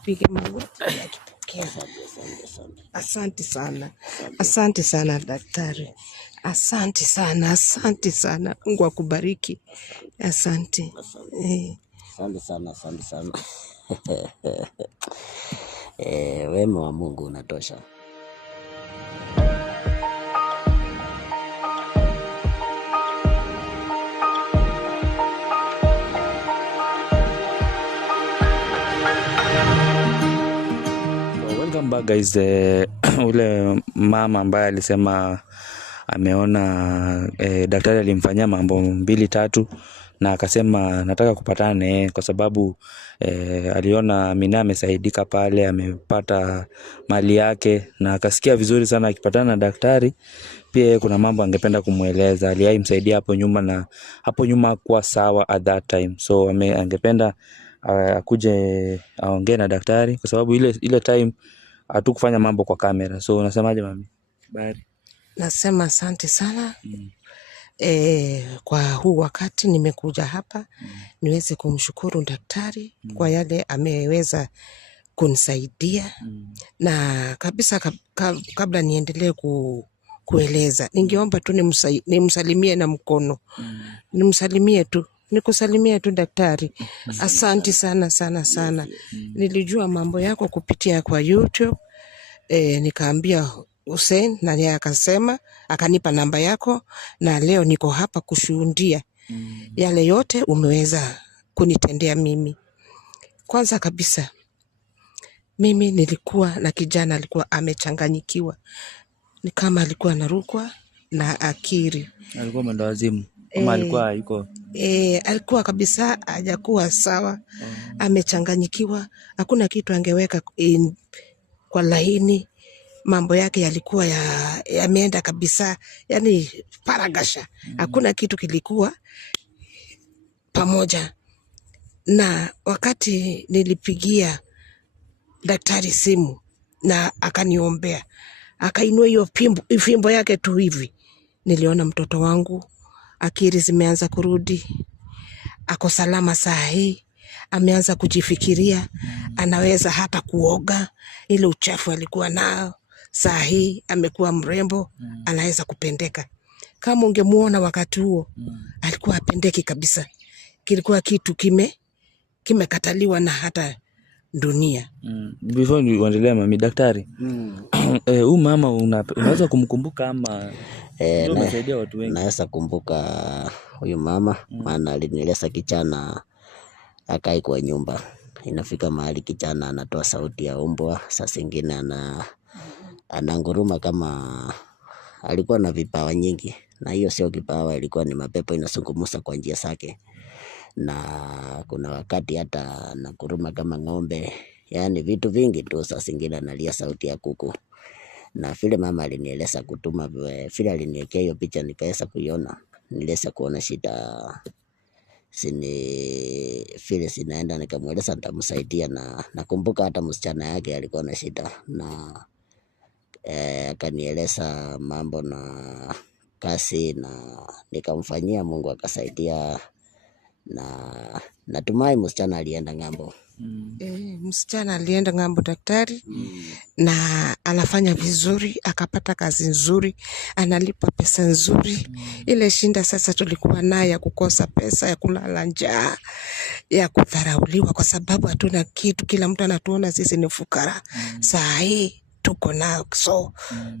tupige magoti akipokea. Asante sana. Asante sana daktari. Asante sana. Asante sana. Mungu akubariki. Asante. Asante sana. Wema wa Mungu unatosha. Welcome back guys. Ule mama ambaye alisema ameona daktari alimfanyia mambo 2-3 na akasema nataka kupatana naye kwa sababu aliona Amina amesaidika pale, amepata mali yake na akasikia vizuri sana akipatana na daktari. Pia kuna mambo angependa kumueleza, aliyemsaidia hapo nyuma na hapo nyuma kwa sawa at that time. So angependa akuje aongee na daktari kwa sababu ile time hatukufanya mambo kwa kamera. So unasemaje mami? Bari. Nasema asante sana. Kwa huu wakati nimekuja hapa niweze kumshukuru daktari kwa yale ameweza kunisaidia. Na kabisa kabla niendelee kueleza, ningeomba tu nimsalimie na mkono. Nimsalimie tu. Nikusalimie tu daktari. Asante sana sana sana. Nilijua mambo yako kupitia kwa YouTube. Nikaambia Hussein na yeye akasema, akanipa namba yako na leo niko hapa kushuhudia yale yote umeweza kunitendea mimi. Kwanza kabisa, mimi nilikuwa na kijana alikuwa amechanganyikiwa. Ni kama alikuwa anarukwa na akili. Alikuwa mwenda wazimu. Kama alikuwa yuko alikuwa kabisa hajakuwa sawa. Amechanganyikiwa, hakuna kitu angeweka kwa laini. Mambo yake yalikuwa yameenda kabisa, yani paragasha. Hakuna kitu kilikuwa pamoja. Na wakati nilipigia daktari simu na akaniombea, akainua hiyo fimbo yake tu hivi, niliona mtoto wangu akili zimeanza kurudi. Ako salama saa hii, ameanza kujifikiria, anaweza hata kuoga. Ile uchafu alikuwa nao saa hii amekuwa mrembo, anaweza kupendeka. Kama ungemuona wakati huo, alikuwa apendeki kabisa. Kilikuwa kitu kimekataliwa na hata dunia. Before niendelee mami daktari. Huyu mama unaweza kumkumbuka ama unasaidia watu wengi? Naweza kumbuka huyu mama, maana alinieleza kijana akai kwa nyumba. Inafika mahali kijana anatoa sauti ya umbwa, saa zingine ananguruma kama alikuwa na vipawa nyingi, na hiyo sio kipawa, ilikuwa ni mapepo inasungumusa kwa njia zake. Na kuna wakati hata anaguruma kama ng'ombe, yani vitu vingi tu. Saa zingine analia sauti ya kuku. Na vile mama alinieleza kutuma, vile aliniwekea hiyo picha nikaweza kuiona, niliweza kuona shida vile zinaenda, nikamweleza nitamsaidia. Na nakumbuka hata msichana yake alikuwa na shida, na akanieleza mambo na kazi na nikamfanyia, Mungu akasaidia. Na natumai msichana alienda ng'ambo. Msichana alienda ng'ambo daktari. Na anafanya vizuri, akapata kazi nzuri, analipa pesa nzuri. Ile shinda sasa tulikuwa nayo ya kukosa pesa, ya kulala njaa, ya kudharauliwa kwa sababu hatuna kitu, kila mtu anatuona sisi ni fukara. Saa hii tuko nao, so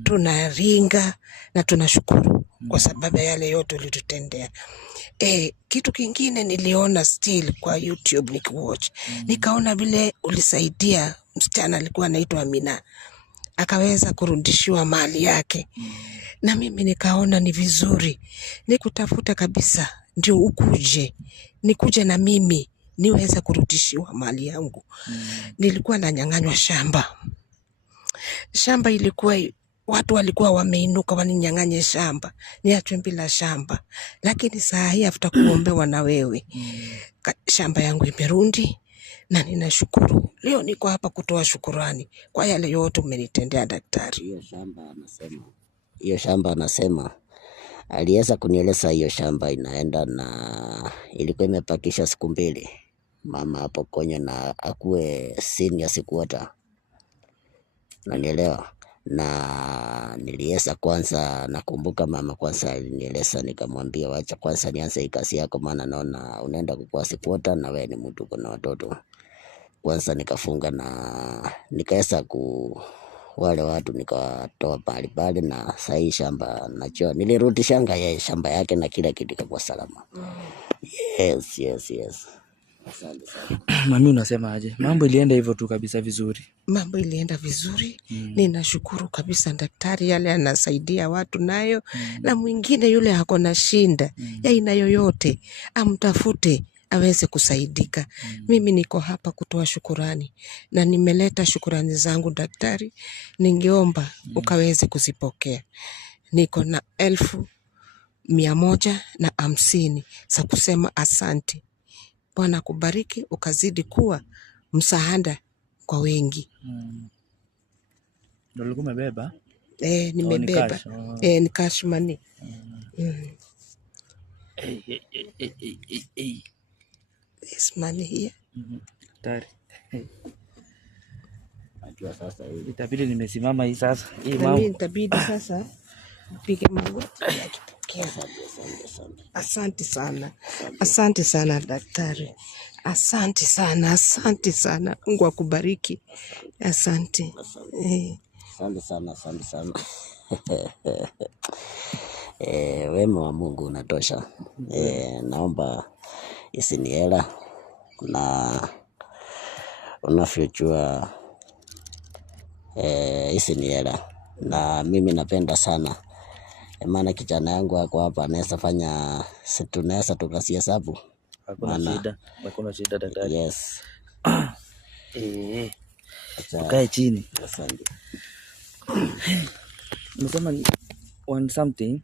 tunaringa na tunashukuru kwa sababu ya yale yote ulitutendea. Kitu kingine niliona still kwa YouTube nikiwatch, nikaona vile ulisaidia msichana alikuwa anaitwa Amina, akaweza kurudishiwa mali yake. Na mimi nikaona ni vizuri nikutafuta kabisa, ndio nikuje na mimi niweza kurudishiwa mali yangu. Nilikuwa nanyang'anywa shamba, ilikuwa watu walikuwa wameinuka waninyang'anye shamba, niachwe bila shamba. Lakini saa hii after kuombewa na wewe, shamba yangu imerudi na ninashukuru. Leo niko hapa kutoa shukurani kwa yale yote umenitendea daktari. Hiyo shamba anasema aliweza kunieleza hiyo shamba inaenda, na ilikuwa imepakisha siku 2. mama hapo konyo na akuwe senior quarter, unanielewa. Na niliesa kwanza, nakumbuka mama kwanza alinieleza, nikamwambia wacha kwanza nianze hii kazi yako, maana naona unaenda kukuwa quarter na wewe ni mtu uko na watoto. Kwanza nikafunga na nikaesa wale watu nikatoa pale na sahi shamba najua nilirudishanga yeye shamba yake na kila kitu kikakuwa salama. Yes. Asante sana. Mami, unasema aje? Mambo ilienda hivyo tu kabisa vizuri? Mambo ilienda vizuri. Ninashukuru kabisa daktari, yale anasaidia watu nayo. Na mwingine yule ako na shinda ya aina yoyote, amtafute aweze kusaidika. Mimi niko hapa kutoa shukurani na nimeleta shukurani zangu daktari, ningeomba ukaweze kuzipokea. Niko na 1,150 za kusema asante. Bwana kubariki, ukazidi kuwa msaada kwa wengi. Ndio ulikuwa umebeba? Nimebeba. Ni cash money. This money here. Tayari. Najua sasa hivi Itabidi nimesimama hii sasa. Hii Na mambo. mimi nitabidi sasa nipige magoti akipokea. Asante sana. Asante sana daktari. Asante sana. Mungu akubariki. Asante. Asante sana. Wema wa Mungu unatosha. Naomba isiniela na unavyojua isiniela, na mimi napenda sana, maana kijana yangu ako hapa anaweza fanya, tunaweza tukasihesabu. Hakuna shida daktari. Yes. Kae chini. Asante. Unasema want something?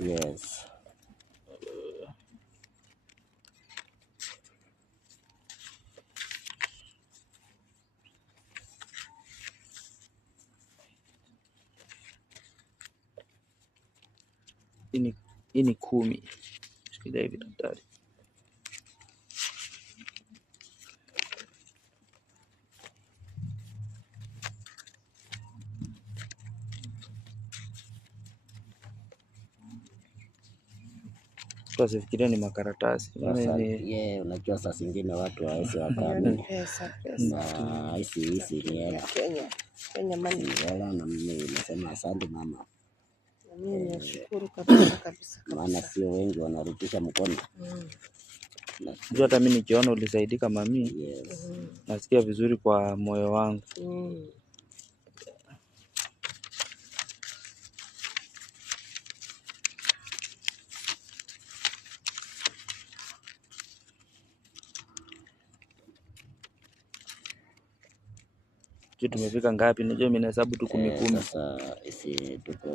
Yes. Hii ni 10. Shikilia hivi daktari. Tusifikirie ni makaratasi. Unajua saa zingine watu hawezi wakaamini. Pesa. Na hizi ni hela. Kenya money. Hela, na mimi nasema asante mama. Mimi nashukuru kabisa. Maana sio wengi wanarudisha mkono. Unajua hata mimi nikiona ulisaidika mami. Yes. Nasikia vizuri kwa moyo wangu. Tumefika ngapi? Najua mimi nahesabu tu 10. Sasa isi tuko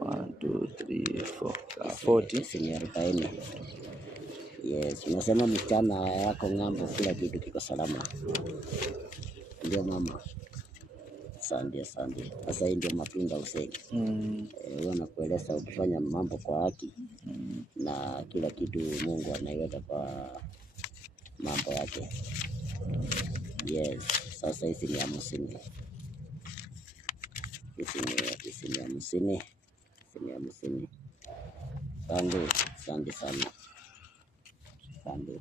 1 2 3 4 40. Isi ni 40. Yes, unasema mchana yako ng'ambo kila kitu kiko salama. Ndio mama. Asante. Sasa hii ndio matunda useni. Wewe nakueleza ukifanya mambo kwa haki na kila kitu Mungu anaiweka kwa mambo yake. Yes, sasa hizi ni 50. Hizi ni 50. Asante sana. Asante.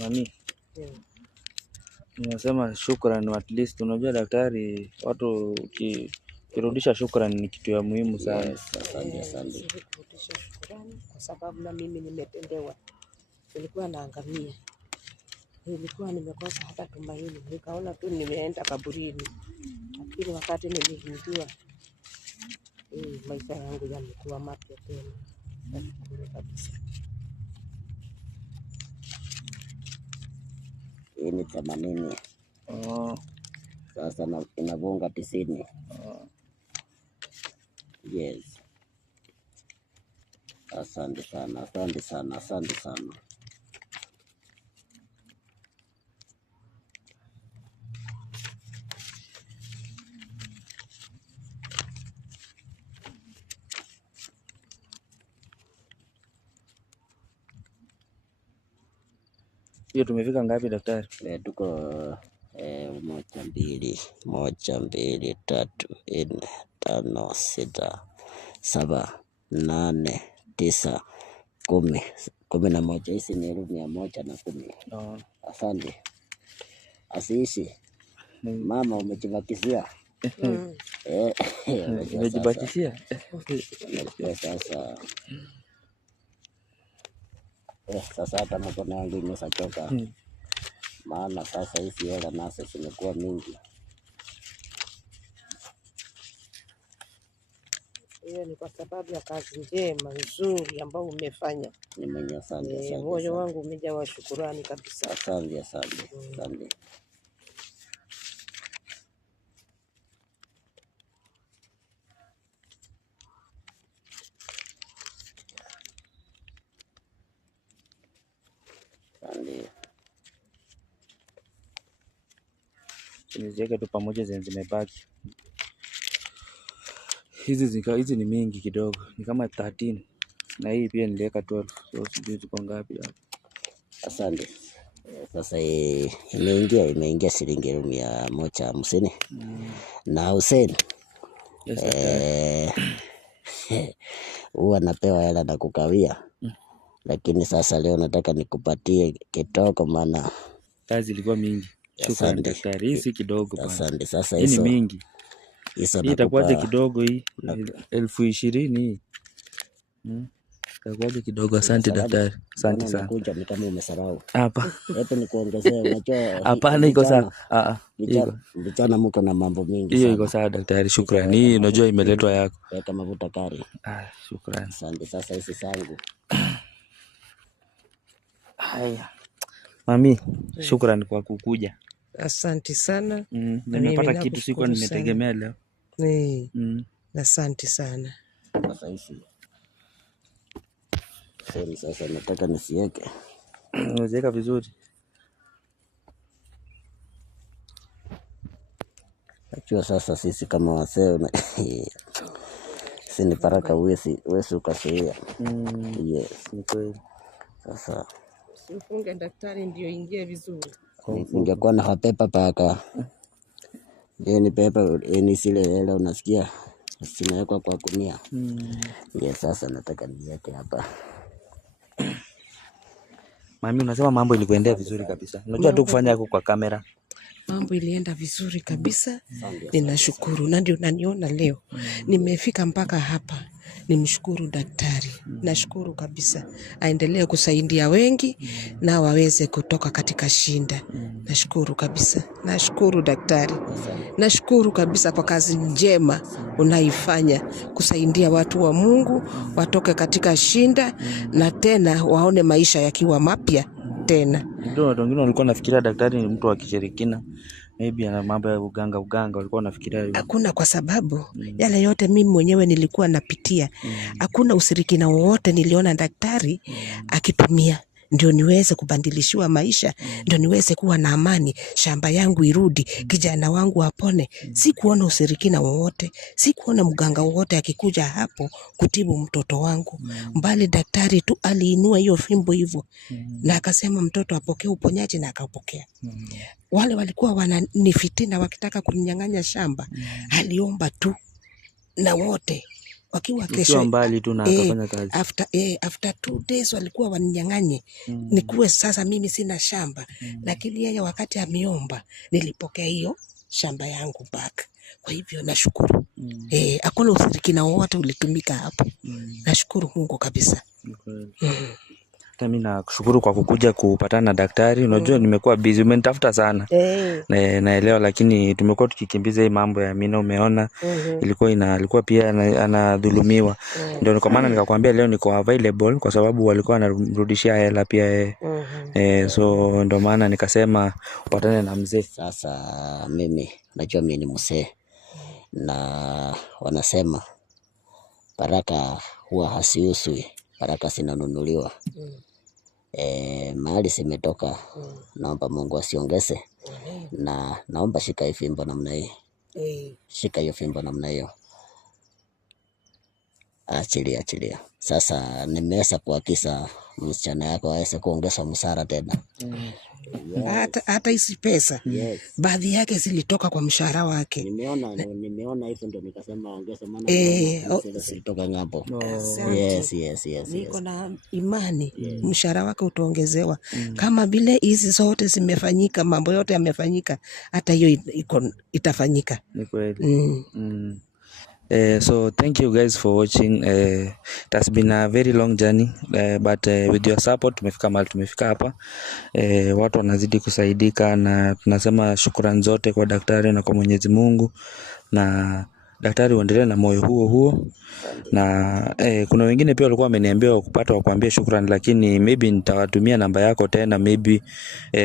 Mami. Ninasema shukrani, at least unajua daktari, watu kirudisha shukrani ni kitu ya muhimu sana. Yes, asante. Kurudisha shukrani kwa sababu na mimi nimetendewa. Nilikuwa naangamia. Nilikuwa nimekosa hata tumaini. Nikaona tu nimeenda kaburini. Lakini wakati nilijua maisha yangu yamekuwa mapya tena. Nashukuru kabisa. Hii ni 80. Sasa inavunga 90. Yes. Asante sana, asante sana, asante sana. Hiyo tumefika ngapi daktari? Tuko 1, 2, 1, 2, 3, 4, 5, 6, 7, 8, 9, 10, 11. Hizi ni 110. Asante. Asiishi mama, umejibakishia. Umejibakishia? Sasa sasa hata mkono yangu imeshachoka. Maana sasa hizi hela nazo zimekuwa mingi. Hiyo ni kwa sababu ya kazi njema nzuri ambayo umefanya. Asante. Moyo wangu umejawa shukrani kabisa. Asante. Niziweke tu pamoja zenye zimebaki. Hizi ni mingi kidogo, ni kama 13 na hii pia niliweka 12, so sijui ziko ngapi hapo. Asante. Sasa imeingia shilingi 150. Na Hussein huwa napewa hela na kukawia, lakini sasa leo nataka nikupatie kitoko, maana kazi ilikuwa mingi. Shukrani daktari, hii si kidogo bwana. Asante. Sasa hii ni mingi. Hii itakuwaje kidogo hii? 20,000 hii. Itakuwaje kidogo? Asante daktari. Asante sana. Unakuja ni kama umesahau. Hapa. Hebu nikuongezee, unajua. Hapana, iko sawa. Vijana mko na mambo mingi sana. Hiyo iko sawa daktari, shukrani. Hii unajua imeletwa yako. Weka mafuta kari. Shukrani. Asante. Sasa hizi zangu. Haya. Mami, shukrani kwa kukuja. Asante sana. Nimepata kitu sikuwa nimetegemea leo. Asante sana. Sasa hizi. Sasa nataka nisiweke. Unaziweka vizuri. Najua sasa sisi kama wasee si ni baraka, uwezi ukasuia. Yes, ni kweli. Sasa ufunge daktari ndio ingie vizuri. Ningekuwa na pepa paka. Ni pepa ni zile hela unasikia zinawekwa kwa gunia. Yes, sasa nataka niweke hapa. Mami, unasema mambo ilikuendea vizuri kabisa. Unajua tu kufanya yako kwa kamera. Mambo ilienda vizuri kabisa. Ninashukuru, na ndio naniona leo nimefika mpaka hapa. Nimshukuru daktari. Nashukuru kabisa. Aendelee kusaidia wengi na waweze kutoka katika shinda. Nashukuru kabisa. Nashukuru daktari. Nashukuru kabisa kwa kazi njema unaifanya kusaidia watu wa Mungu watoke katika shinda na tena waone maisha yakiwa mapya tena. Ndio watu wengine walikuwa nafikiria daktari ni mtu wa kishirikina. Maybe ana mambo ya uganga walikuwa wanafikiria. Hakuna, kwa sababu yale yote mimi mwenyewe nilikuwa napitia. Hakuna ushirikina wowote niliona daktari akitumia ndio niweze kubadilishiwa maisha, ndio niweze kuwa na amani, shamba yangu irudi, kijana wangu apone. Sikuona ushirikina wowote, sikuona mganga wowote akikuja hapo kutibu mtoto wangu. Mbali daktari tu aliinua hiyo fimbo hivyo na akasema mtoto apokee uponyaji, na akapokea. Wale walikuwa wananifitina wakitaka kuninyang'anya shamba, aliomba tu na wote wakiwa kesho mbali tu na akafanya kazi. After 2 days walikuwa waninyang'anye. Nikuwe sasa mimi sina shamba, lakini yeye wakati ameomba nilipokea hiyo shamba yangu back. Kwa hivyo nashukuru. Hakuna ushirikina wowote ulitumika hapo. Nashukuru Mungu kabisa. Mimi nakushukuru kwa kukuja kupatana na daktari. Unajua nimekuwa busy, umenitafuta sana. Naelewa, lakini tumekuwa tukikimbiza hii mambo ya Mina, umeona. Alikuwa pia anadhulumiwa. Ndio kwa maana nikakwambia leo niko available, kwa sababu walikuwa wanarudishia hela pia. So ndio maana nikasema upatane na mzee. Sasa mimi najua mimi ni mzee, na wanasema baraka huwa hasiuswi, karatasi inanunuliwa. Mahali zimetoka, naomba Mungu asiongeze, na naomba shika hii fimbo namna hii. Shika hiyo fimbo namna hiyo. Achilia. Sasa nimeweza kuhakisha msichana yako aweze kuongeza msara tena. Hata hizi pesa baadhi yake zilitoka kwa mshahara wake. Nimeona hivyo ndio nikasema ongeza, maana zilitoka ng'ambo. Yes. Niko na imani mshahara wake utaongezewa. Kama vile hizi zote zimefanyika, mambo yote yamefanyika, hata hiyo itafanyika. Ni kweli. So thank you guys for watching. It has been a very long journey, but with your support tumefika mahali tumefika hapa. Watu wanazidi kusaidika, na tunasema shukrani zote kwa daktari na kwa Mwenyezi Mungu, na daktari uendelee na moyo huo. Na kuna wengine pia walikuwa wameniambia kupata wakuambia shukrani, lakini maybe nitawatumia namba yako tena, maybe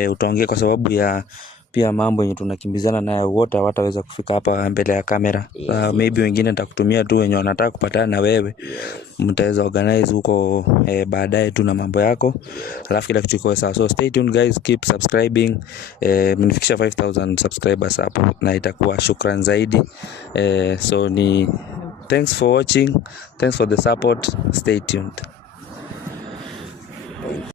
utaongea, kwa sababu ya pia mambo yenye tunakimbizana nayo, wote hawataweza kufika hapa mbele ya kamera. Maybe wengine nitakutumia tu wenye wanataka kupatana na wewe, mtaweza organize huko baadaye tu na mambo yako, alafu kila kitu kiko sawa. So stay tuned guys, keep subscribing. Mnifikisha 5000 subscribers hapo na itakuwa shukrani zaidi. So ni thanks for watching, thanks for the support, stay tuned.